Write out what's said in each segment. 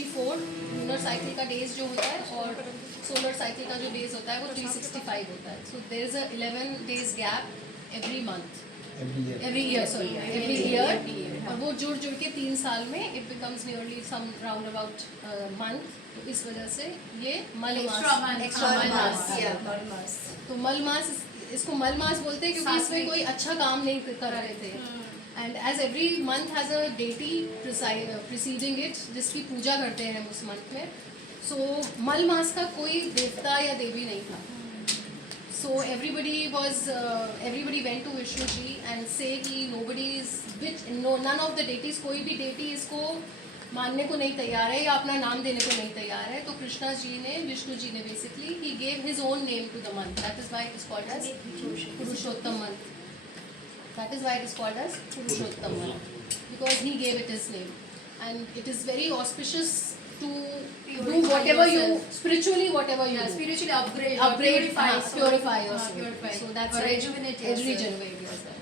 364 lunar cycle का days जो होता है और सोलर साइकिल का जो डेज होता है वो 365 होता है. So there is a 11 days gap every month, every year. और वो जुड़ के 3 साल में it becomes nearly some round about month. तो इस वजह से ये मल मास. तो मल मास, इसको मल मास बोलते हैं क्योंकि इसमें कोई अच्छा काम नहीं कर रहे थे. And as every month has a deity preceding it जिसकी पूजा करते हैं उस मंथ में. सो मल मास का कोई देवता या देवी नहीं था. So everybody went to Vishnu ji and say कि none of the deities, कोई भी deity इसको मानने को नहीं तैयार है या अपना नाम देने को नहीं तैयार है. तो कृष्णा जी ने, विष्णु जी ने basically he gave his own name to the month. That is why it is called as Purushottam month. That is why it is called as Purushottam month, because he gave it his name. And it is very auspicious to do whatever you spiritually do. Spiritually upgrade, purify yourself. Purify. So that's or why rejuvenate yourself. regenerate yourself.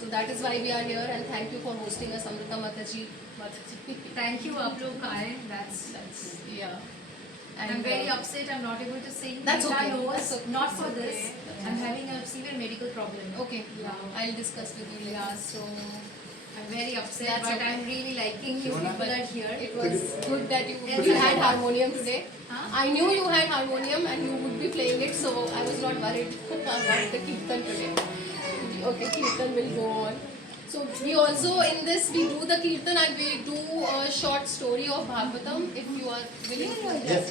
So that is why we are here, and thank you for hosting us, Amrita Mataji. Thank you, आप लोग आए. That's Yeah. And I'm very upset I'm not able to sing. That's okay. That's okay. Not for this. I'm having a severe medical problem. Okay. Yeah. I'll discuss with you later. Yeah, so I'm very upset, That's but okay. I'm really liking you people are here. It was good that you had harmonium today. Huh? I knew you had harmonium and you would be playing it, so I was not worried about the kirtan today. Okay, kirtan will go on. So we also in this we do the kirtan and we do a short story of Bhagavatam if you are willing to. Yes.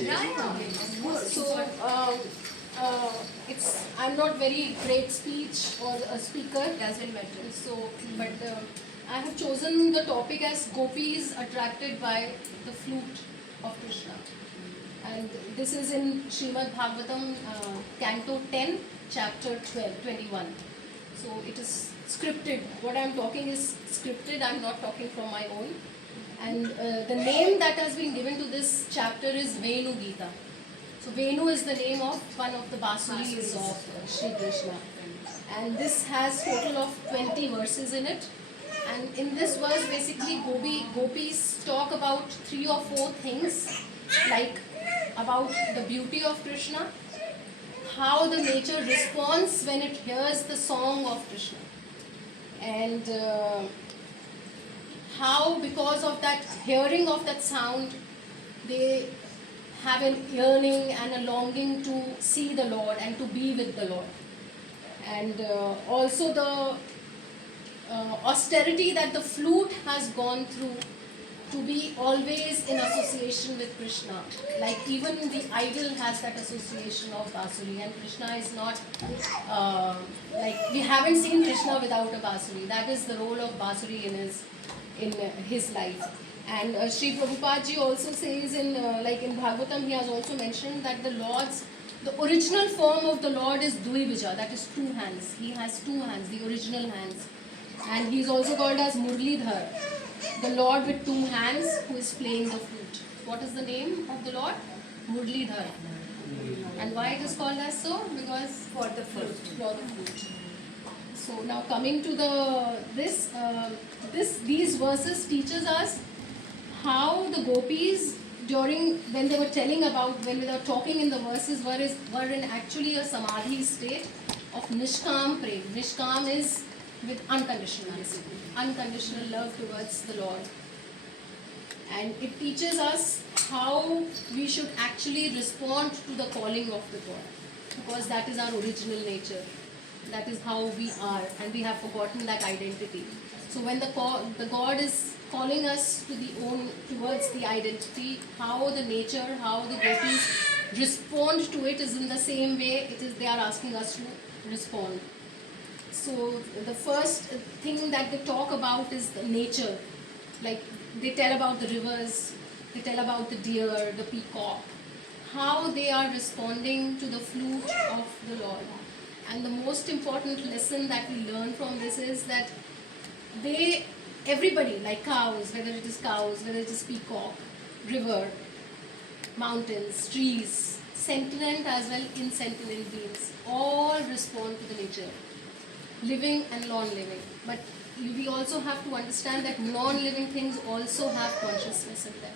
So it's I'm not very great speech or a speaker. Doesn't matter. So but I have chosen the topic as gopis attracted by the flute of Krishna. And this is in Srimad Bhagavatam, Canto 10, Chapter 21. So it is scripted. What I am talking is scripted. I am not talking from my own. And the name that has been given to this chapter is Venu Gita. So Venu is the name of one of the basuris of Shri Krishna. And this has total of 20 verses in it. And in this verse, basically, gopis talk about 3 or 4 things, like about the beauty of Krishna, how the nature responds when it hears the song of Krishna, and how because of that hearing of that sound, they have a yearning and a longing to see the Lord and to be with the Lord, and also the austerity that the flute has gone through to be always in association with Krishna. Like even the idol has that association of Basuri, and Krishna is not like we haven't seen Krishna without a Basuri. That is the role of Basuri in his life. And Sri Prabhupada ji also says in like in Bhagavatam, he has also mentioned that the original form of the Lord is Dvivija, that is 2 hands. He has 2 hands, the original hands. And he is also called as Murlidhar, the Lord with 2 hands who is playing the flute. What is the name of the Lord? Murlidhar. And why it is called as so? Because For the flute. For the flute. So now coming to these verses teaches us how the gopis when they were telling about, when they were talking in the verses, were in actually a samadhi state of nishkam prem. Nishkam is with unconditional, basically unconditional love towards the Lord. And it teaches us how we should actually respond to the calling of the God, because that is our original nature. That is how we are, and we have forgotten that identity. So when the God is calling us towards the identity, how the nature, how the gopis respond to it is in the same way they are asking us to respond. So the first thing that they talk about is the nature. Like they tell about the rivers, they tell about the deer, the peacock, how they are responding to the flute of the Lord. And the most important lesson that we learn from this is that everybody, like cows, whether it is peacock, river, mountains, trees, sentient as well insentient beings, all respond to the nature, living and non-living. But we also have to understand that non-living things also have consciousness in them.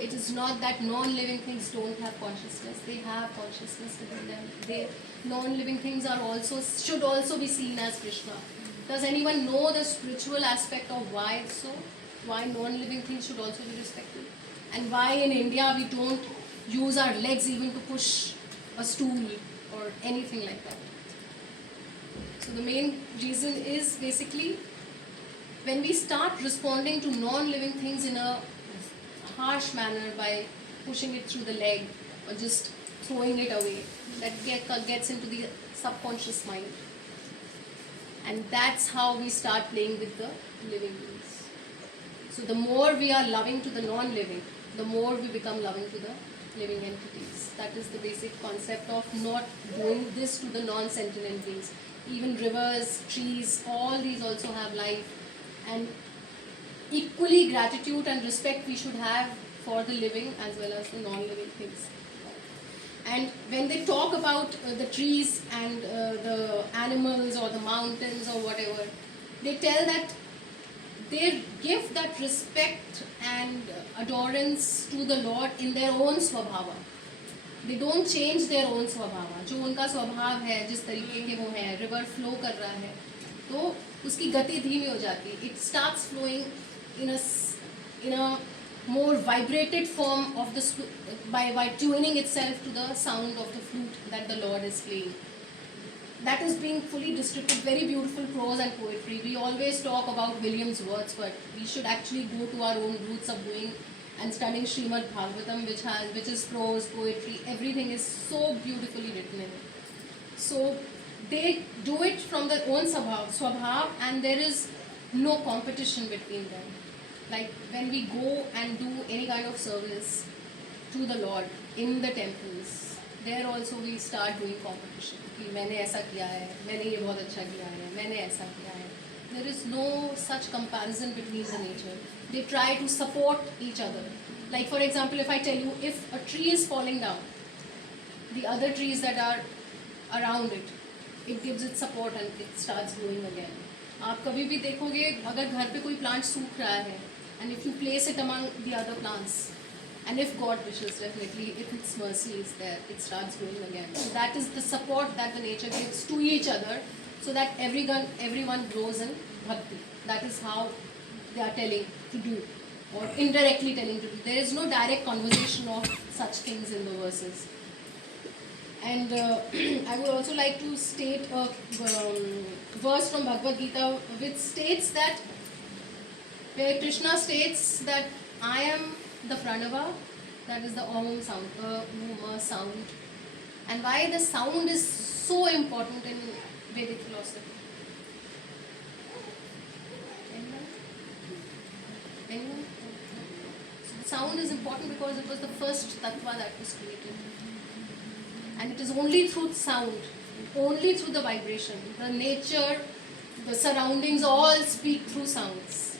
It is not that non-living things don't have consciousness. They have consciousness within them. Non-living things should also be seen as Krishna. Does anyone know the spiritual aspect of why it's so? Why non-living things should also be respected? And why in India we don't use our legs even to push a stool or anything like that? So the main reason is basically when we start responding to non-living things in a harsh manner by pushing it through the leg or just throwing it away, that gets into the subconscious mind. And that's how we start playing with the living beings. So the more we are loving to the non-living, the more we become loving to the living entities. That is the basic concept of not doing this to the non-sentient beings. Even rivers, trees, all these also have life. And equally gratitude and respect we should have for the living as well as the non-living things. And when they talk about the trees and the animals or the mountains or whatever, they tell that they give that respect and adorance to the Lord in their own swabhava. They don't change their own swabhava. जो उनका स्वभाव है, जिस तरीके के वो हैं, river flow कर रहा है, तो उसकी गति धीमी हो जाती है. It starts flowing in a more vibrated form of by tuning itself to the sound of the flute that the Lord is playing. That is being fully descriptive, very beautiful prose and poetry. We always talk about William's words, but we should actually go to our own roots of doing and studying Srimad Bhagavatam, which is prose, poetry, everything is so beautifully written in it. So they do it from their own swabhav, and there is no competition between them. Like when we go and do any kind of service to the Lord in the temples, there also we start doing competition. कि मैंने ऐसा किया है, मैंने ये बहुत अच्छा किया है, मैंने ऐसा किया है. There is no such comparison between the nature. They try to support each other. Like for example, if I tell you, if a tree is falling down, the other trees that are around it, it gives it support and it starts growing again. आप कभी भी देखोगे अगर घर पे कोई plant सूख रहा है, and if you place it among the other plants, and if God wishes, definitely, if its mercy is there, it starts growing again. So that is the support that the nature gives to each other, so that everyone grows in bhakti. That is how they are telling to do, or indirectly telling to do. There is no direct conversation of such things in the verses. And I would also like to state a verse from Bhagavad Gita which states that, where Krishna states that I am the pranava, that is the om sound, sound. And why the sound is so important in Vedic philosophy. Anyone? So the sound is important because it was the first tattva that was created. And it is only through sound, only through the vibration. The nature, the surroundings all speak through sounds.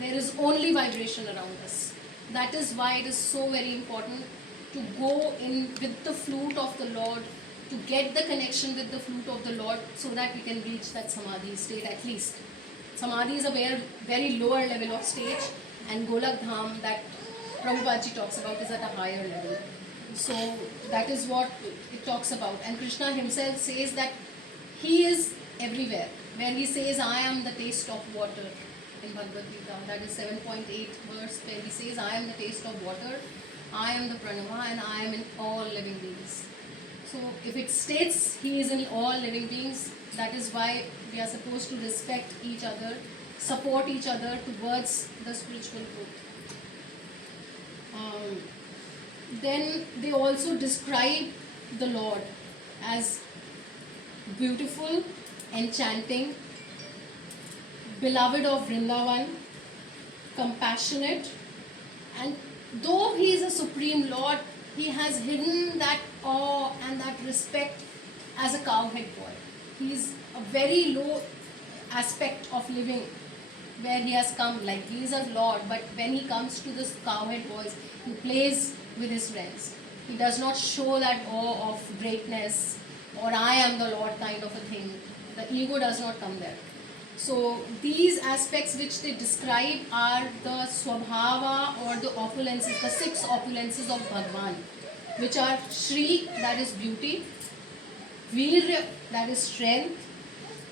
There is only vibration around us. That is why it is so very important to go in with the flute of the Lord, to get the connection with the flute of the Lord, so that we can reach that samadhi state at least. Samadhi is a very, very lower level of stage, and Golak Dham that Prabhupada ji talks about is at a higher level. So that is what it talks about. And Krishna himself says that he is everywhere. Where he says, I am the taste of water in Bhagavad Gita. That is 7.8 verse where he says, I am the taste of water, I am the pranava, and I am in all living beings. So if it states he is in all living beings, that is why we are supposed to respect each other, support each other towards the spiritual growth. Then they also describe the Lord as beautiful, enchanting, beloved of Vrindavan, compassionate, and though he is a supreme Lord, he has hidden that awe and that respect as a cowhead boy. He is a very low aspect of living where he has come, like he is a Lord, but when he comes to this cowhead boys, he plays with his friends. He does not show that awe of greatness or I am the Lord kind of a thing. The ego does not come there. So these aspects which they describe are the swabhava or the opulences, the 6 opulences of Bhagwan, which are Shri, that is beauty, Veer, that is strength,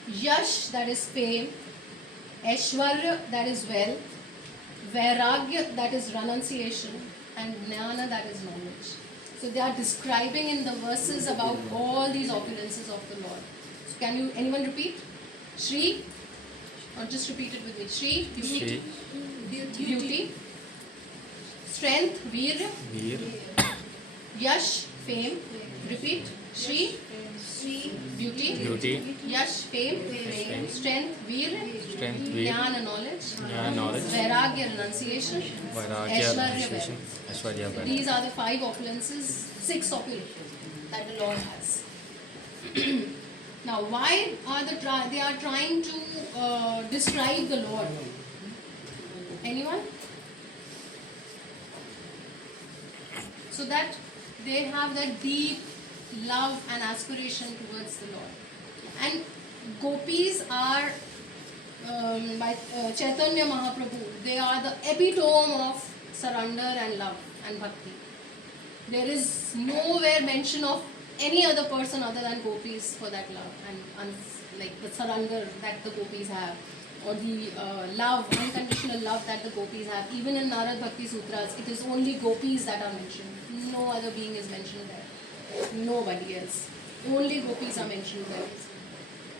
Yash, that is fame, Aishwarya, that is wealth, Vairagya, that is renunciation, and Jnana, that is knowledge. So they are describing in the verses about all these opulences of the Lord. So can you, anyone repeat? Shri, or just repeat it with me. Shri, beauty, beauty, strength, Veer, Veer, Yash, fame. Repeat. Shri, beauty, beauty, Yash, fame, Fame. strength, Veer, strength, Veer, Jnana, knowledge, Jnana, knowledge, Vairagya, renunciation, Vairagya, Aishwarya, renunciation, wealth. Aishwarya, wealth. These are the 5 opulences, 6 opulences that the Lord has. Now, why are they are trying to describe the Lord? Anyone? So that they have that deep love and aspiration towards the Lord. And gopis are by Chaitanya Mahaprabhu, they are the epitome of surrender and love and bhakti. There is nowhere mention of any other person other than gopis for that love and like the surrender that the gopis have, or the love, unconditional love that the gopis have. Even in Narad Bhakti Sutras, it is only gopis that are mentioned. No other being is mentioned there. Nobody else. Only gopis are mentioned there.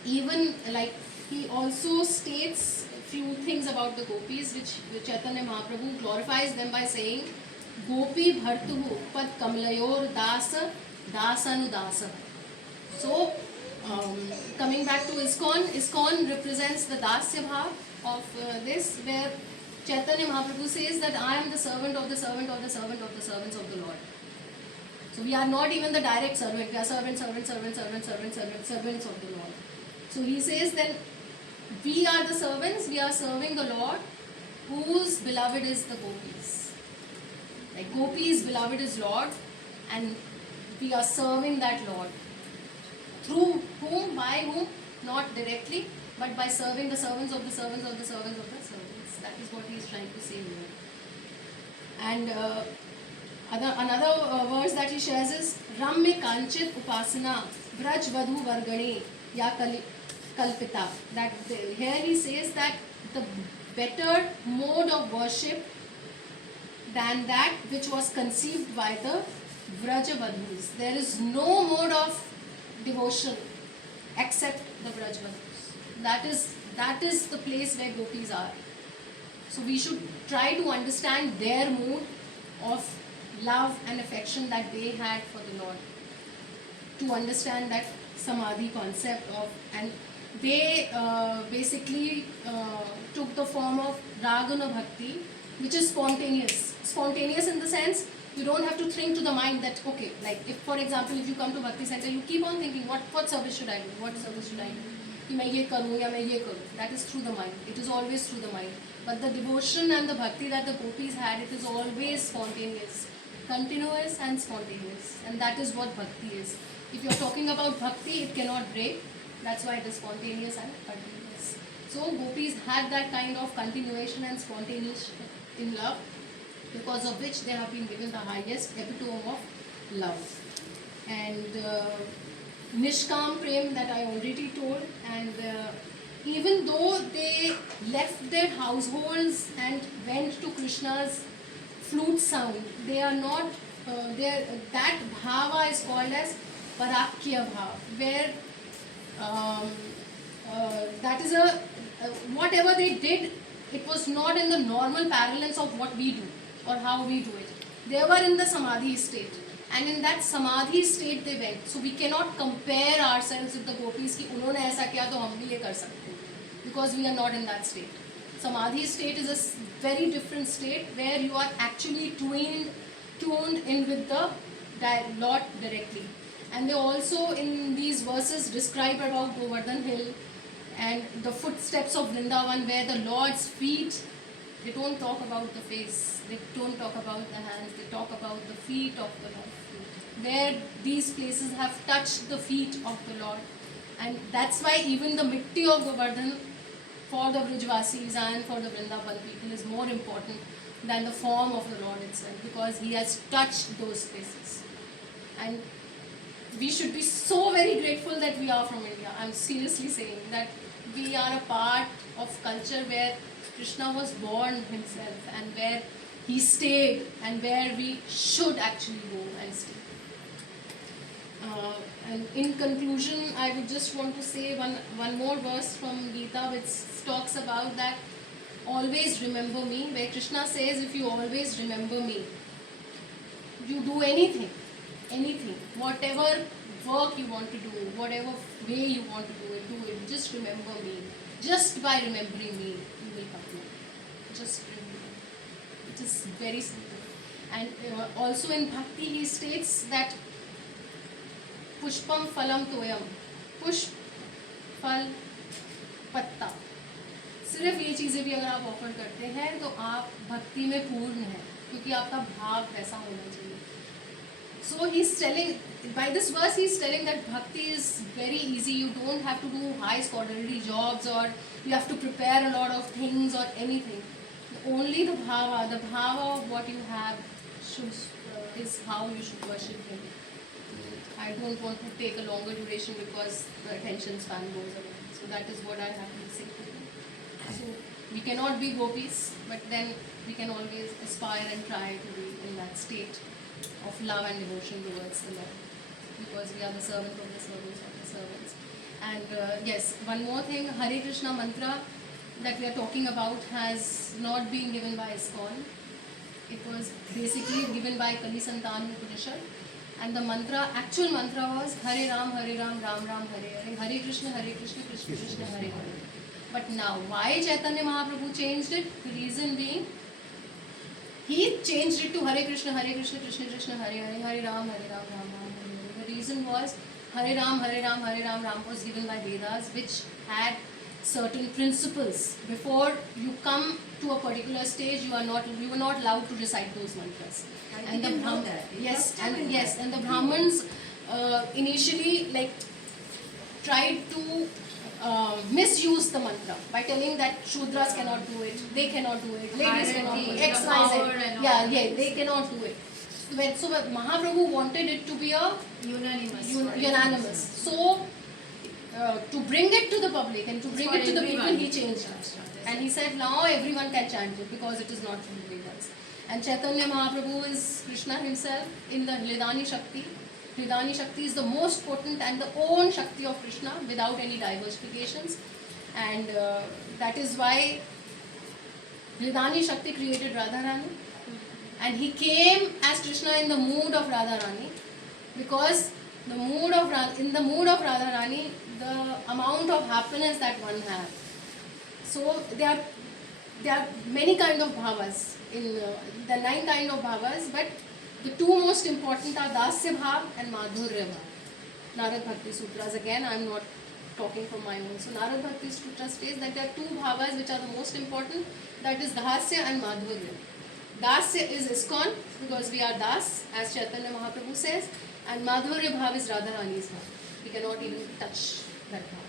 Even like he also states a few things about the gopis which Chaitanya Mahaprabhu glorifies them by saying, Gopi bhartuhu pad kamlayor dasa dasanudasa. So, coming back to ISKCON represents the Dasya Bhav of this, where Chaitanya Mahaprabhu says that I am the servant of the servant of the servant of the servants of the Lord. So we are not even the direct servant, we are servants of the Lord. So he says then, we are the servants, we are serving the Lord, whose beloved is the gopis. Like gopis' beloved is Lord, and we are serving that Lord. Through whom, by whom, not directly, but by serving the servants of the servants of the servants of the servants. That is what he is trying to say here. And another verse that he shares is Ramya Kanchit Upasana Vraj Vadhu Vargane Ya Kalpita. That here he says that the better mode of worship than that which was conceived by the Vrajavadhus. There is no mode of devotion except the Vrajavadhus. That is the place where gopis are. So we should try to understand their mood of love and affection that they had for the Lord, to understand that samadhi concept of, and they basically took the form of ragana bhakti, which is spontaneous in the sense you don't have to think to the mind that, okay, like if for example if you come to bhakti center, you keep on thinking what service should I do, what service should I do, कि मैं ये करूँ या मैं ये करूँ. That is through the mind. It is always through the mind. But the devotion and the bhakti that the gopis had, it is always spontaneous, continuous and spontaneous. And that is what bhakti is. If you are talking about bhakti, it cannot break. That's why it is spontaneous and continuous. So gopis had that kind of continuation and spontaneous in love, because of which they have been given the highest epitome of love. And Nishkam Prem that I already told, and even though they left their households and went to Krishna's flute sound, they are not, that bhava is called as parakya bhava, where that is whatever they did, it was not in the normal parallels of what we do or how we do it. They were in the samadhi state, and in that samadhi state they went. So we cannot compare ourselves with the gopis कि उन्होंने ऐसा किया तो हम भी ये कर सकते हैं, because we are not in that state. Samadhi state is a very different state where you are actually tuned in with the Lord directly. And they also in these verses describe about Govardhan Hill and the footsteps of Vrindavan, where the Lord's feet, they don't talk about the face, they don't talk about the hands, they talk about the feet of the Lord, where these places have touched the feet of the Lord. And that's why even the mitti of Govardhan for the Brijvasis and for the Vrindavan people is more important than the form of the Lord itself, because he has touched those spaces. And we should be so very grateful that we are from India. I'm seriously saying that we are a part of culture where Krishna was born himself and where he stayed and where we should actually go and stay. And in conclusion, I would just want to say one more verse from Gita which talks about that always remember me, where Krishna says, if you always remember me, you do anything, whatever work you want to do, whatever way you want to do it, just remember me. Just by remembering me, you will come to me. Just remember. It is very simple. And also in Bhakti he states that पुष्पम फलम तोयम, पुष्प फल पत्ता, सिर्फ ये चीज़ें भी अगर आप ऑफर करते हैं तो आप भक्ति में पूर्ण हैं, क्योंकि आपका भाव वैसा होना चाहिए. So he's telling, by this verse he's telling that bhakti is very easy. You don't have to do high scholarly jobs or you have to prepare a lot of things or anything. Only the bhava of what you have is how you should worship him. I don't want to take a longer duration because the attention span goes away. So that is what I have to say to you. So we cannot be gopis, but then we can always aspire and try to be in that state of love and devotion towards the Lord, because we are the servant of the servants of the servants. And yes, one more thing, Hare Krishna mantra that we are talking about has not been given by ISKCON. It was basically given by Kali Santan Upanishad. And the mantra, actual mantra was Hare Ram, Ram Ram, Hare Hare, Hare Krishna, Krishna Krishna, Hare Hare. But now, why Chaitanya Mahaprabhu changed it? The reason being, he changed it to Hare Krishna, Krishna Krishna, Hare Hare, Hare Ram, Ram Ram, Hare Hare. The reason was Hare Ram, Ram was given by Vedas, which had certain principles. Before you come to a particular stage, you were not allowed to recite those mantras. And the and the Brahmins initially tried to misuse the mantra by telling that Shudras cannot do it, they cannot do it, ladies cannot do it, X, Y, Z. They cannot do it. So Mahaprabhu wanted it to be a unanimous. So to bring it to the public and to bring it to the people, he changed it. And he said now everyone can chant it because it is not from the Vedas. And Chaitanya Mahaprabhu is Krishna himself in the Hridani Shakti. Hridani Shakti is the most potent and the own Shakti of Krishna without any diversifications. And that is why Hridani Shakti created Radharani. And he came as Krishna in the mood of Radharani, because in the mood of Radharani, the amount of happiness that one has. So there are many kind of bhavas. In the 9 kind of bhavas, but the 2 most important are Dasya Bhav and Madhurya Bhav. Narad Bhakti Sutras, again I am not talking from my own. So Narad Bhakti Sutra states that there are 2 bhavas which are the most important, that is Dasya and Madhurya. Dasya is ISKCON because we are Das, as Chaitanya Mahaprabhu says, and Madhurya Bhav is Radharani's Bhav. We cannot even touch that Bhav.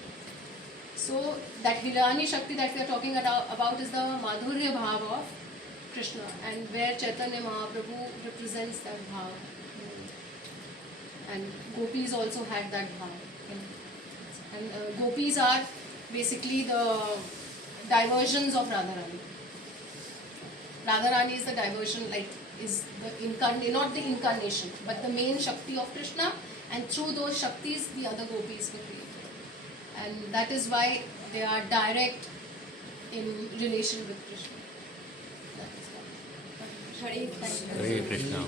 So that Hridani Shakti that we are talking about is the Madhurya Bhav of Krishna, and where Chaitanya Mahaprabhu represents that bhav. And gopis also had that bhav. And gopis are basically the diversions of Radharani. Radharani is the diversion, not the incarnation, but the main Shakti of Krishna, and through those Shaktis the other gopis were created. And that is why they are direct in relation with Krishna. Hare Krishna. Hare Krishna.